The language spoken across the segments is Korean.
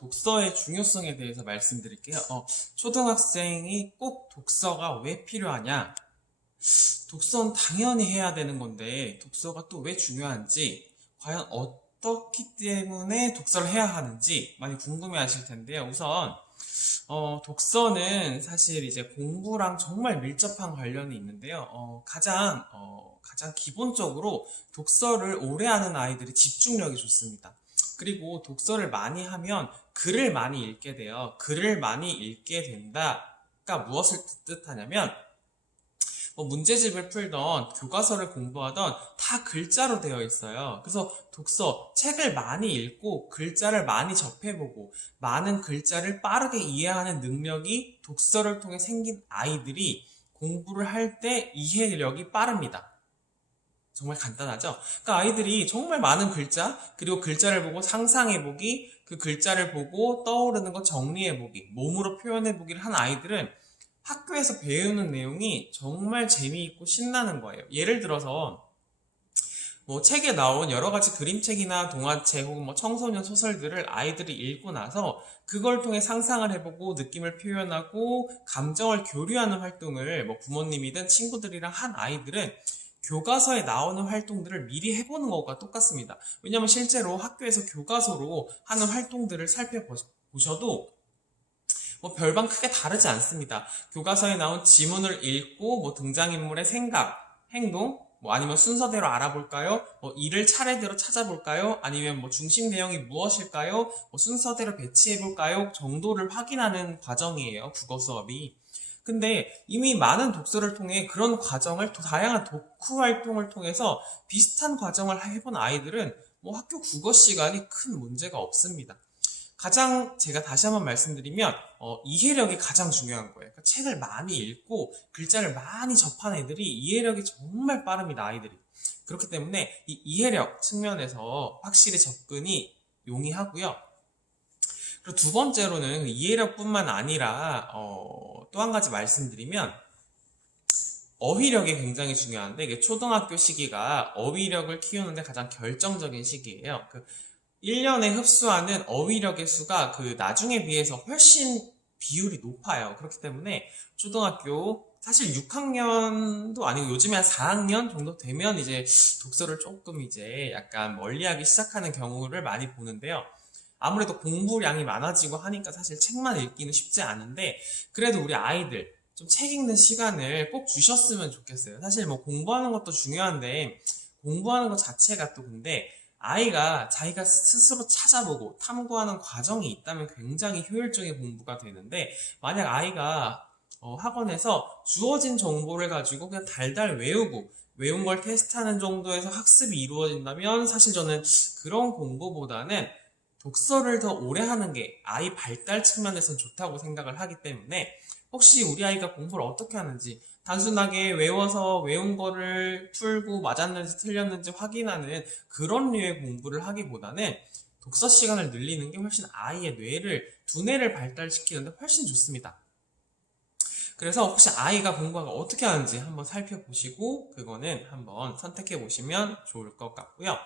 독서의 중요성에 대해서 말씀드릴게요. 어, 초등학생이 꼭 독서가 왜 필요하냐? 독서는 당연히 해야 되는 건데 독서가 또 왜 중요한지 과연 어떻기 때문에 독서를 해야 하는지 많이 궁금해 하실 텐데요. 우선 어, 독서는 사실 이제 공부랑 정말 밀접한 관련이 있는데요. 어, 가장 어, 가장 기본적으로 독서를 오래 하는 아이들이 집중력이 좋습니다. 그리고 독서를 많이 하면 글을 많이 읽게 돼요. 글을 많이 읽게 된다가 무엇을 뜻하냐면 뭐 문제집을 풀던 교과서를 공부하던 다 글자로 되어 있어요. 그래서 독서, 책을 많이 읽고 글자를 많이 접해보고 많은 글자를 빠르게 이해하는 능력이 독서를 통해 생긴 아이들이 공부를 할 때 이해력이 빠릅니다. 정말 간단하죠? 그러니까 아이들이 정말 많은 글자, 그리고 글자를 보고 상상해보기, 그 글자를 보고 떠오르는 거 정리해보기, 몸으로 표현해보기를 한 아이들은 학교에서 배우는 내용이 정말 재미있고 신나는 거예요. 예를 들어서 뭐 책에 나온 여러 가지 그림책이나 동화책 혹은 뭐 청소년 소설들을 아이들이 읽고 나서 그걸 통해 상상을 해보고 느낌을 표현하고 감정을 교류하는 활동을 뭐 부모님이든 친구들이랑 한 아이들은 교과서에 나오는 활동들을 미리 해보는 것과 똑같습니다. 왜냐하면 실제로 학교에서 교과서로 하는 활동들을 살펴보셔도 뭐 별반 크게 다르지 않습니다. 교과서에 나온 지문을 읽고 뭐 등장인물의 생각, 행동, 뭐 아니면 순서대로 알아볼까요? 뭐 일을 차례대로 찾아볼까요? 아니면 뭐 중심 내용이 무엇일까요? 뭐 순서대로 배치해볼까요? 정도를 확인하는 과정이에요. 국어 수업이. 근데 이미 많은 독서를 통해 그런 과정을 또 다양한 독후 활동을 통해서 비슷한 과정을 해본 아이들은 뭐 학교 국어 시간이 큰 문제가 없습니다. 가장 제가 다시 한번 말씀드리면 어, 이해력이 가장 중요한 거예요. 그러니까 책을 많이 읽고 글자를 많이 접한 애들이 이해력이 정말 빠릅니다. 아이들이. 그렇기 때문에 이 이해력 측면에서 확실히 접근이 용이하고요. 그리고 두 번째로는 이해력뿐만 아니라 어, 또 한 가지 말씀드리면 어휘력이 굉장히 중요한데 이게 초등학교 시기가 어휘력을 키우는데 가장 결정적인 시기예요. 그 1년에 흡수하는 어휘력의 수가 그 나중에 비해서 훨씬 비율이 높아요. 그렇기 때문에 초등학교 사실 6학년도 아니고 요즘에 한 4학년 정도 되면 이제 독서를 조금 이제 약간 멀리하기 시작하는 경우를 많이 보는데요. 아무래도 공부량이 많아지고 하니까 사실 책만 읽기는 쉽지 않은데 그래도 우리 아이들 좀 책 읽는 시간을 꼭 주셨으면 좋겠어요. 사실 뭐 공부하는 것도 중요한데 공부하는 것 자체가 또 근데 아이가 자기가 스스로 찾아보고 탐구하는 과정이 있다면 굉장히 효율적인 공부가 되는데 만약 아이가 어, 학원에서 주어진 정보를 가지고 그냥 달달 외우고 외운 걸 테스트하는 정도에서 학습이 이루어진다면 사실 저는 그런 공부보다는 독서를 더 오래 하는 게 아이 발달 측면에선 좋다고 생각을 하기 때문에 혹시 우리 아이가 공부를 어떻게 하는지 단순하게 외워서 외운 거를 풀고 맞았는지 틀렸는지 확인하는 그런 류의 공부를 하기보다는 독서 시간을 늘리는 게 훨씬 아이의 뇌를 두뇌를 발달시키는데 훨씬 좋습니다. 그래서 혹시 아이가 공부가 어떻게 하는지 한번 살펴보시고 그거는 한번 선택해 보시면 좋을 것 같고요.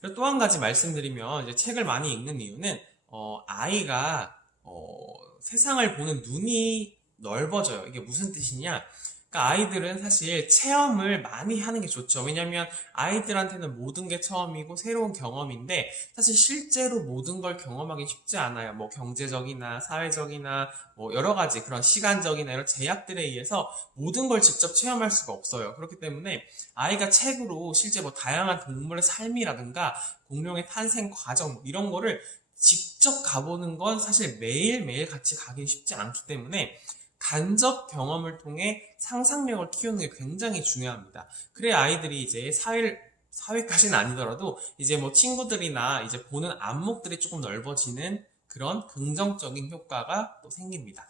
그리고 또 한 가지 말씀드리면 이제 책을 많이 읽는 이유는 어, 아이가 어, 세상을 보는 눈이 넓어져요. 이게 무슨 뜻이냐? 그러니까 아이들은 사실 체험을 많이 하는 게 좋죠. 왜냐면 아이들한테는 모든 게 처음이고 새로운 경험인데 사실 실제로 모든 걸 경험하기 쉽지 않아요. 뭐 경제적이나 사회적이나 뭐 여러 가지 그런 시간적이나 이런 제약들에 의해서 모든 걸 직접 체험할 수가 없어요. 그렇기 때문에 아이가 책으로 실제 뭐 다양한 동물의 삶이라든가 공룡의 탄생 과정 뭐 이런 거를 직접 가보는 건 사실 매일매일 같이 가기 쉽지 않기 때문에 간접 경험을 통해 상상력을 키우는 게 굉장히 중요합니다. 그래 아이들이 이제 사회를 사회까지는 아니더라도 이제 뭐 친구들이나 이제 보는 안목들이 조금 넓어지는 그런 긍정적인 효과가 또 생깁니다.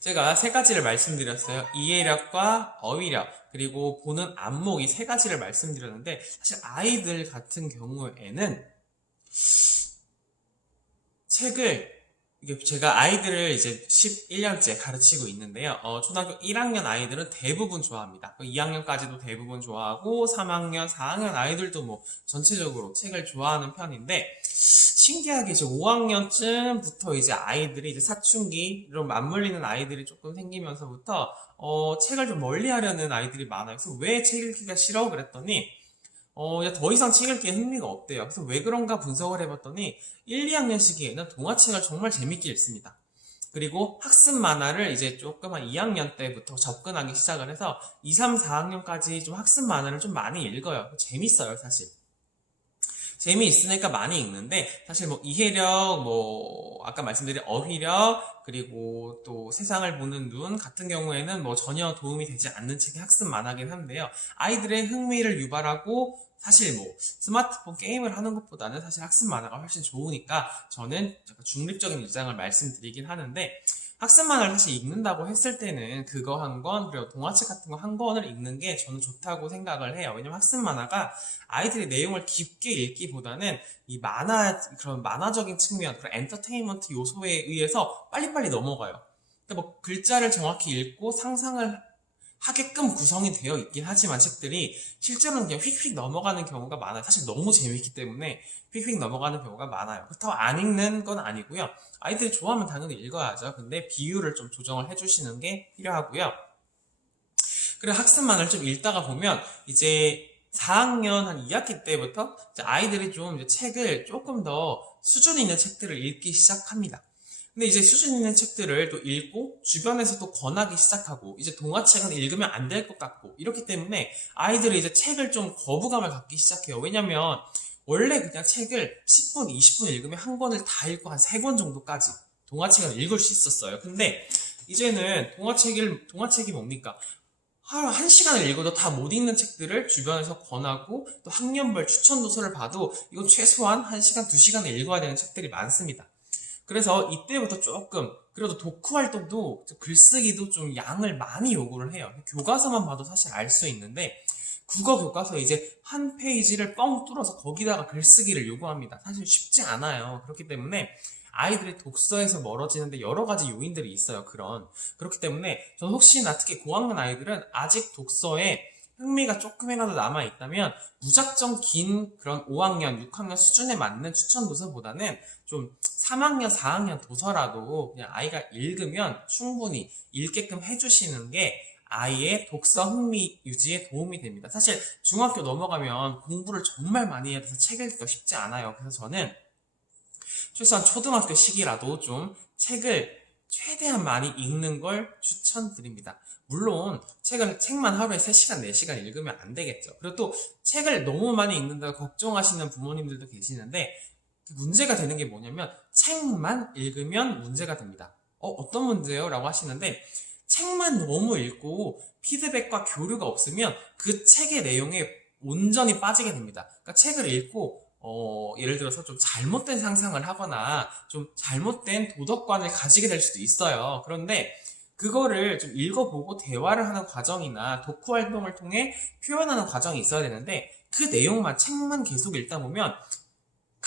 제가 세 가지를 말씀드렸어요. 이해력과 어휘력, 그리고 보는 안목 이 세 가지를 말씀드렸는데 사실 아이들 같은 경우에는 책을 제가 아이들을 이제 11년째 가르치고 있는데요. 어, 초등학교 1학년 아이들은 대부분 좋아합니다. 2학년까지도 대부분 좋아하고 3학년, 4학년 아이들도 뭐 전체적으로 책을 좋아하는 편인데 신기하게 이제 5학년쯤부터 이제 아이들이 이제 사춘기 이런 맞물리는 아이들이 조금 생기면서부터 어, 책을 좀 멀리 하려는 아이들이 많아요. 그래서 왜 책 읽기가 싫어? 그랬더니 어, 더 이상 책 읽기에 흥미가 없대요. 그래서 왜 그런가 분석을 해봤더니 1, 2학년 시기에는 동화책을 정말 재밌게 읽습니다. 그리고 학습 만화를 이제 조금 한 2학년 때부터 접근하기 시작을 해서 2, 3, 4학년까지 좀 학습 만화를 좀 많이 읽어요. 재밌어요, 사실. 재미있으니까 많이 읽는데 사실 뭐 이해력 뭐 아까 말씀드린 어휘력 그리고 또 세상을 보는 눈 같은 경우에는 뭐 전혀 도움이 되지 않는 책이 학습 만화긴 한데요 아이들의 흥미를 유발하고 사실 뭐 스마트폰 게임을 하는 것보다는 사실 학습 만화가 훨씬 좋으니까 저는 약간 중립적인 입장을 말씀드리긴 하는데 학습만을 사실 읽는다고 했을 때는 그거 한 권, 그리고 동화책 같은 거 한 권을 읽는 게 저는 좋다고 생각을 해요. 왜냐면 학습 만화가 아이들이 내용을 깊게 읽기보다는 이 만화, 그런 만화적인 측면, 그런 엔터테인먼트 요소에 의해서 빨리빨리 넘어가요. 그러니까 뭐 글자를 정확히 읽고 상상을 하게끔 구성이 되어 있긴 하지만 책들이 실제로는 그냥 휙휙 넘어가는 경우가 많아요. 사실 너무 재밌기 때문에 휙휙 넘어가는 경우가 많아요. 그렇다고 안 읽는 건 아니고요. 아이들이 좋아하면 당연히 읽어야죠. 근데 비율을 좀 조정을 해주시는 게 필요하고요. 그리고 학습만을 좀 읽다가 보면 이제 4학년 한 2학기 때부터 아이들이 좀 이제 책을 조금 더 수준 있는 책들을 읽기 시작합니다. 근데 이제 수준 있는 책들을 또 읽고 주변에서도 권하기 시작하고 이제 동화책은 읽으면 안 될 것 같고 이렇기 때문에 아이들이 이제 책을 좀 거부감을 갖기 시작해요. 왜냐면 원래 그냥 책을 10분, 20분 읽으면 한 권을 다 읽고 한 세 권 정도까지 동화책을 읽을 수 있었어요. 근데 이제는 동화책을, 동화책이 뭡니까? 하루 한 시간을 읽어도 다 못 읽는 책들을 주변에서 권하고 또 학년별 추천 도서를 봐도 이건 최소한 한 시간, 두 시간을 읽어야 되는 책들이 많습니다. 그래서 이때부터 조금 그래도 독후 활동도 글쓰기도 좀 양을 많이 요구를 해요. 교과서만 봐도 사실 알 수 있는데 국어 교과서 이제 한 페이지를 뻥 뚫어서 거기다가 글쓰기를 요구합니다. 사실 쉽지 않아요. 그렇기 때문에 아이들이 독서에서 멀어지는데 여러 가지 요인들이 있어요. 그런 그렇기 때문에 저는 혹시나 특히 고학년 아이들은 아직 독서에 흥미가 조금이라도 남아 있다면 무작정 긴 그런 5학년, 6학년 수준에 맞는 추천 도서보다는 좀 3학년, 4학년 도서라도 그냥 아이가 읽으면 충분히 읽게끔 해주시는 게 아이의 독서 흥미 유지에 도움이 됩니다. 사실 중학교 넘어가면 공부를 정말 많이 해야 돼서 책 읽기가 쉽지 않아요. 그래서 저는 최소한 초등학교 시기라도 좀 책을 최대한 많이 읽는 걸 추천드립니다. 물론 책을 책만 하루에 3시간, 4시간 읽으면 안 되겠죠. 그리고 또 책을 너무 많이 읽는다고 걱정하시는 부모님들도 계시는데 문제가 되는 게 뭐냐면 책만 읽으면 문제가 됩니다. 어, 어떤 문제요? 라고 하시는데 책만 너무 읽고 피드백과 교류가 없으면 그 책의 내용에 온전히 빠지게 됩니다. 그러니까 책을 읽고 어, 예를 들어서 좀 잘못된 상상을 하거나 좀 잘못된 도덕관을 가지게 될 수도 있어요. 그런데 그거를 좀 읽어보고 대화를 하는 과정이나 독후 활동을 통해 표현하는 과정이 있어야 되는데 그 내용만 책만 계속 읽다 보면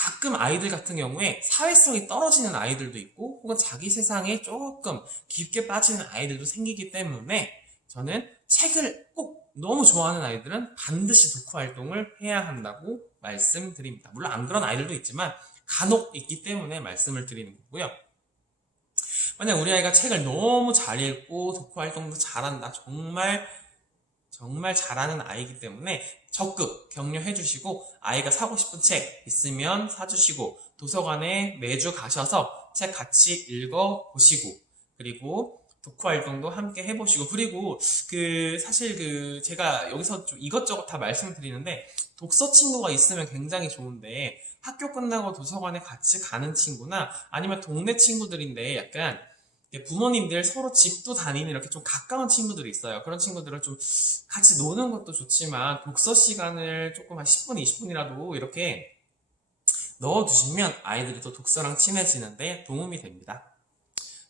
가끔 아이들 같은 경우에 사회성이 떨어지는 아이들도 있고 혹은 자기 세상에 조금 깊게 빠지는 아이들도 생기기 때문에 저는 책을 꼭 너무 좋아하는 아이들은 반드시 독후 활동을 해야 한다고 말씀드립니다. 물론 안 그런 아이들도 있지만 간혹 있기 때문에 말씀을 드리는 거고요. 만약 우리 아이가 책을 너무 잘 읽고 독후 활동도 잘한다. 정말 정말 잘하는 아이기 때문에 적극 격려해 주시고 아이가 사고 싶은 책 있으면 사주시고 도서관에 매주 가셔서 책 같이 읽어 보시고 그리고 독후 활동도 함께 해보시고 그리고 그 사실 그 제가 여기서 좀 이것저것 다 말씀드리는데 독서 친구가 있으면 굉장히 좋은데 학교 끝나고 도서관에 같이 가는 친구나 아니면 동네 친구들인데 약간 부모님들 서로 집도 다니는 이렇게 좀 가까운 친구들이 있어요. 그런 친구들은 좀 같이 노는 것도 좋지만 독서 시간을 조금 한 10분, 20분이라도 이렇게 넣어두시면 아이들이 또 독서랑 친해지는데 도움이 됩니다.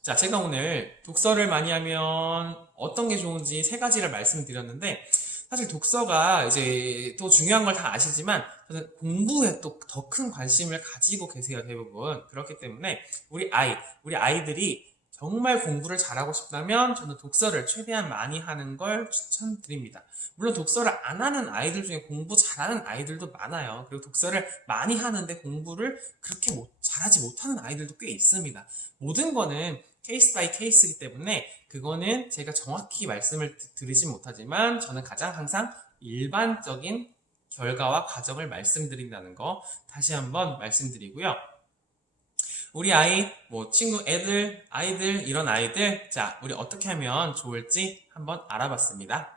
자, 제가 오늘 독서를 많이 하면 어떤 게 좋은지 세 가지를 말씀드렸는데 사실 독서가 이제 또 중요한 걸 다 아시지만 공부에 또 더 큰 관심을 가지고 계세요 대부분 그렇기 때문에 우리 아이 우리 아이들이 정말 공부를 잘하고 싶다면 저는 독서를 최대한 많이 하는 걸 추천드립니다. 물론 독서를 안 하는 아이들 중에 공부 잘하는 아이들도 많아요. 그리고 독서를 많이 하는데 공부를 그렇게 못- 잘하지 못하는 아이들도 꽤 있습니다. 모든 거는 케이스 바이 케이스이기 때문에 그거는 제가 정확히 말씀을 드- 드리진 못하지만 저는 가장 항상 일반적인 결과와 과정을 말씀드린다는 거 다시 한번 말씀드리고요. 우리 아이, 뭐 친구, 애들, 아이들, 이런 아이들, 자, 우리 어떻게 하면 좋을지 한번 알아봤습니다.